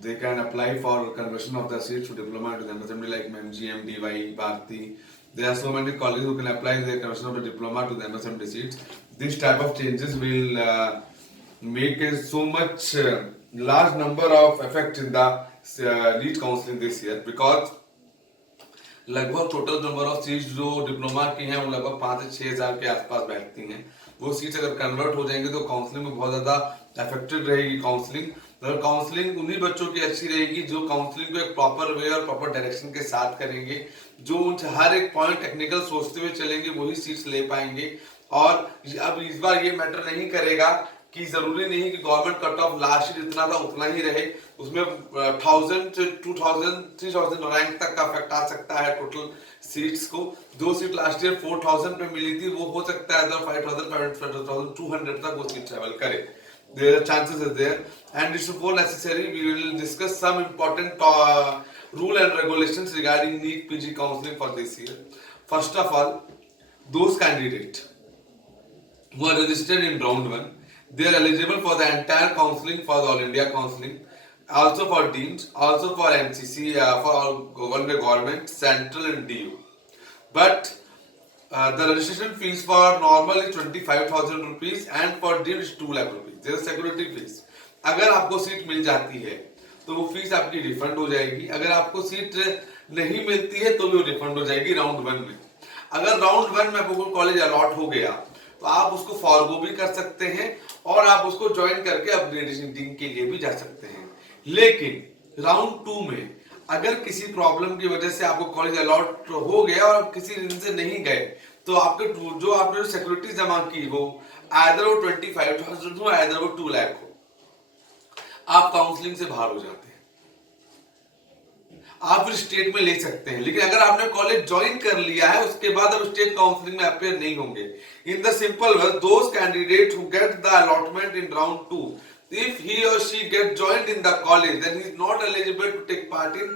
they can apply for conversion of the seats to diploma to the MSMD like MGM, DY, Bharti. There are so many colleges who can apply their conversion of the diploma to the MSMD seats. This type of changes will make a so much large number of effect in the NEET counseling this year, because लगभग total number of seats जो diploma की हैं वो लगभग 5 से 6 हजार के आसपास बैठती हैं। वो सीट्स अगर कन्वर्ट हो जाएंगे तो काउंसलिंग में बहुत ज्यादा अफेक्टेड रहेगी काउंसलिंग। अगर काउंसलिंग उन्हीं बच्चों की अच्छी रहेगी जो काउंसलिंग को एक प्रॉपर वे और प्रॉपर डायरेक्शन के साथ करेंगे, जो उन हर एक पॉइंट टेक्निकल सोचते हुए चलेंगे, वही सीट्स ले पाएंगे। और अब इस बार ये मैटर नहीं करेगा कि जरूरी नहीं कि government cut off last year जितना था उतना ही रहे, उसमें 1000 से 2000 3000 रैंक तक का इफेक्ट आ सकता है टोटल सीट्स को। जो सीट लास्ट ईयर 4000 पे मिली थी वो हो सकता है 5200 तक वो सीट ट्रेवल करे। There are chances are there, and it's more necessary. We will discuss some important rule and regulations regarding NEET PG counseling for this year. First of all, those candidates who are registered in round 1, they are eligible for the entire counseling for the All India counseling, also for deans, also for NCC, for all the government, central and DU. But the registration fees for normal is 25,000 rupees and for dean is 2 lakh rupees. There is security fees. अगर आपको seat मिल जाती है तो वो fees आपकी refund हो जाएगी। अगर आपको सीट नहीं मिलती है तो भी वो रिफंड हो जाएगी राउंड 1 में। अगर राउंड 1 में आपको कॉलेज अलॉट हो गया तो आप उसको फॉरगो भी कर सकते हैं और आप उसको ज्वाइन करके अपग्रेडिंग के लिए भी जा सकते हैं। लेकिन राउंड 2 में अगर किसी प्रॉब्लम की वजह से आपको कॉलेज अलॉट हो गया और आप किसी रीजन से नहीं गए तो आपके जो आपने सिक्योरिटी जमा की वो आइदर वो 25,000 हो आइदर वो 2 लाख हो, आप काउंसलिंग से बाहर हो जाते हैं। आप फिर स्टेट में ले सकते हैं, लेकिन अगर आपने कॉलेज ज्वाइन कर लिया है उसके बाद अब स्टेट काउंसलिंग में अपेयर नहीं होंगे। In the simple word, those candidate who get the allotment in round 2, if he or she get joined in the college, then he is not eligible to take part in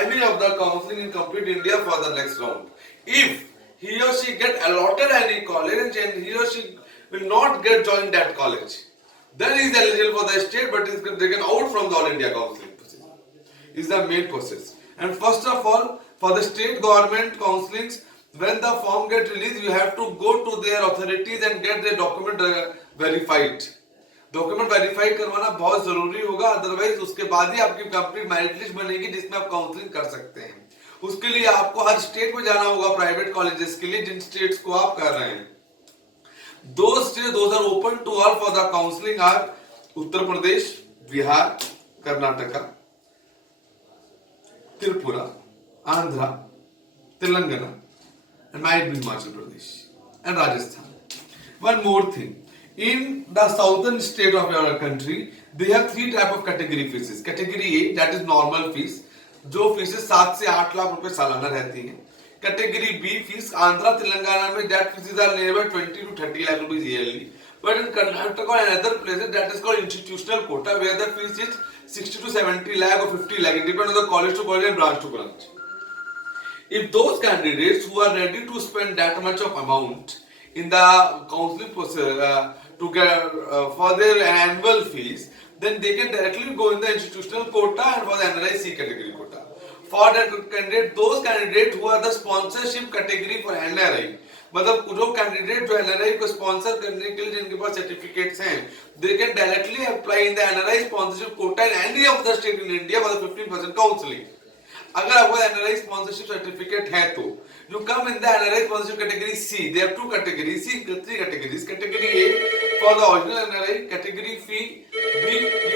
any of the counseling in complete India for the next round. If he or she get allotted any college and he or she will not get joined that college, then he is eligible for the state but is taken out from the All India counseling process. Is the main process. And first of all, for the state government counselings, when the form get released, you have to go to their authorities and get their document verified. Document verify करवाना बहुत जरूरी होगा, otherwise उसके बाद ही आपकी complete merit list बनेगी जिसमें आप काउंसलिंग कर सकते हैं। उसके लिए आपको हर स्टेट में जाना होगा प्राइवेट कॉलेजेस के लिए जिन स्टेट्स को आप कर रहे हैं। दो state those are open to all for the counselling are Uttar Pradesh, Bihar, Karnataka, Tripura, Andhra, Telangana and might be Himachal Pradesh and Rajasthan. One more thing. In the southern state of your country, they have 3 type of category fees. Category A, that is normal fees, जो fees 7 से 8 लाख रुपए सालाना रहती हैं। Category B fees Andhra Telangana में that fees are nearby 20 to 30 lakh rupees yearly. But in Karnataka and other places that is called institutional quota where the fees is 60 to 70 lakh or 50 lakh. It depends on the college to college and branch to branch. If those candidates who are ready to spend that much of amount in the counseling process to get for their annual fees, then they can directly go in the institutional quota and for the NRI category quota. For that candidate, those candidates who are the sponsorship category for NRI, मतलब जो candidate जो NRI को sponsor करने के लिए जिनके पास certificates हैं, they can directly apply in the NRI sponsorship quota in any of the state in India for the 15% counseling. अगर आपको NRI sponsorship certificate है तो you come in the NRI sponsorship category C. There are 2 categories, 3 categories. Category A for the original NRI, category B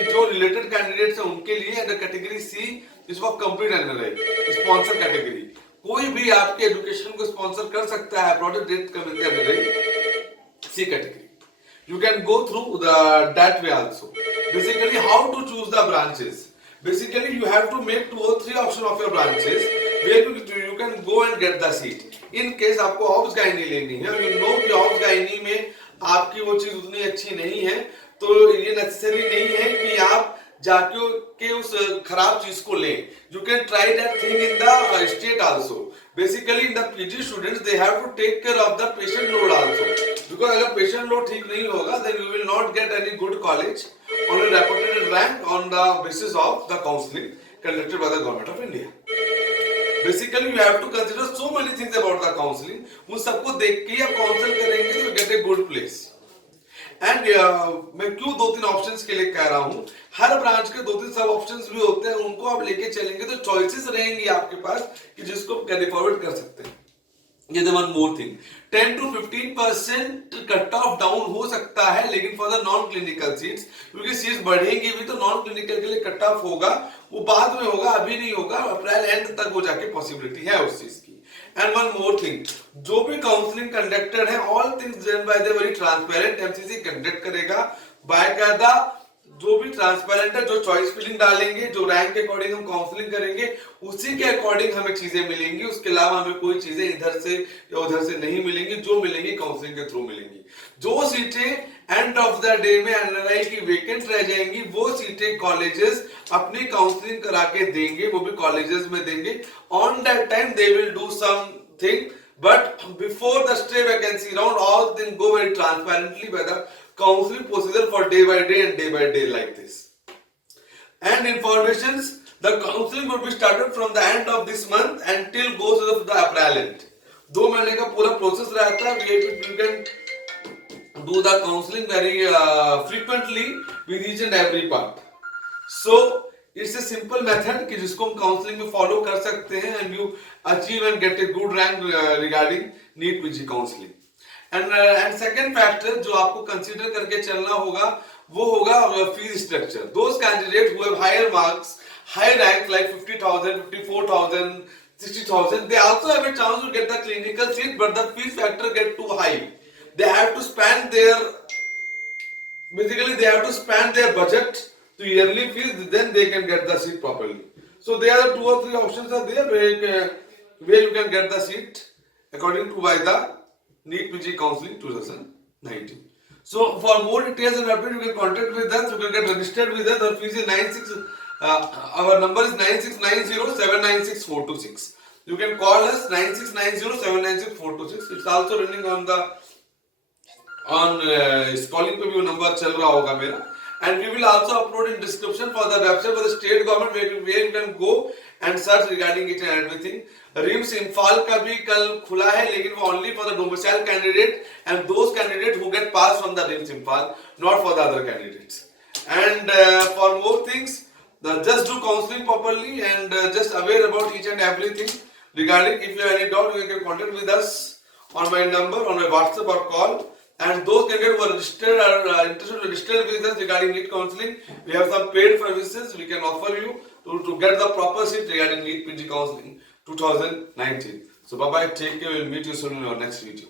जो related candidates हैं उनके लिए, and the category C is for complete NRI sponsor category. कोई भी आपके education को sponsor कर सकता है, product that come in the NRI C category. You can go through that way also. Basically, how to choose the branches. Basically, you have to make 2 or 3 options of your branches where you can go and get the seat. In case आपको obs gynae लेनी है, you know कि obs gynae में आपकी वो चीज उतनी अच्छी नहीं है, तो ये नेसेसरी नहीं है कि आप जाके उस खराब चीज को लें. You can try that thing in the state also. Basically, in the PG students, they have to take care of the patient load also. Because अगर patient load ठीक नहीं होगा, then you will not get any good college on a reputed rank on the basis of the counseling conducted by the government of India. Basically, you have to consider so many things about the counseling. उन सबको देख के आप counsel करेंगे तो get a good place. And मैं क्यों 2-3 options के लिए कह रहा हूं, हर ब्रांच के 2-3 सब ऑप्शंस भी होते हैं, उनको आप लेके चलेंगे तो चॉइसेस रहेंगी आपके पास कि जिसको कैरी फॉरवर्ड कर सकते हैं. ये one more thing, 10 to 15% cut off down हो सकता है, लेकिन for the non clinical seats, क्योंकि सीट्स बढ़ेंगी भी तो नॉन क्लिनिकल के लिए कट ऑफ होगा, वो बाद में होगा, अभी नहीं होगा, अप्रैल एंड तक हो जाके पॉसिबिलिटी है उस चीज की. एंड वन मोर थिंग, जो भी काउंसलिंग कंडक्टेड है, all things done by the very transparent. MCC conduct करेगा बाकायदा, जो भी ट्रांसपेरेंट है, जो चॉइस फिलिंग डालेंगे, जो रैंक के अकॉर्डिंग हम काउंसलिंग करेंगे, उसी के अकॉर्डिंग हमें चीजें मिलेंगी. उसके अलावा हमें कोई चीजें इधर से या उधर से नहीं मिलेंगी, जो मिलेंगी काउंसलिंग के थ्रू मिलेंगी. जो सीटें एंड ऑफ द डे में एनआरआई की वेकेंट रह जाएंगी, वो सीटें कॉलेजेस अपनी काउंसलिंग करा के देंगे, वो भी कॉलेजेस में देंगे. On that time they will do something, but before the stray vacancy round, all things go very transparently by the counseling procedure for day by day and day by day like this. And informations, the counseling would be started from the end of this month until goes to the April end. 2 महीने का पूरा process रहता है. You can do the counseling very frequently with each and every part. So it's a simple method कि जिसको हम counselling में follow कर सकते हैं, and you achieve and get a good rank regarding NEET PG counselling. And second factor जो आपको consider करके चलना होगा, वो होगा fees structure. Those candidate who have higher marks, high rank like 50,000, 54,000, 60,000, they also have a chance to get the clinical seat, but the fees factor get too high. They have to spend their budget to yearly fees, then they can get the seat properly. So there are 2 or 3 options are there where you can get the seat according to by the NEET PG counseling 2019. So for more details and update, you can contact with us. You can get registered with us. Our fees is 96. Our number is 9690796426. You can call us 9690796426. It's also running on the calling पे भी वो number चल रहा होगा मेरा. And we will also upload in description for the website for the state government where you can go and search regarding it and everything. RIMS Imphal का भी कल खुला है, लेकिन वो only for the domicile candidate and those candidates who get passed from the RIMS Imphal, not for the other candidates. And for more things, just do counseling properly and just aware about each and everything regarding. If you have any doubt, you can contact with us on my number, on my WhatsApp or call. And those candidates who are registered or interested to register with us regarding NEET counseling, we have some paid services we can offer you to get the proper seat regarding NEET PG counseling 2019. So bye bye, take care, we'll meet you soon in our next video.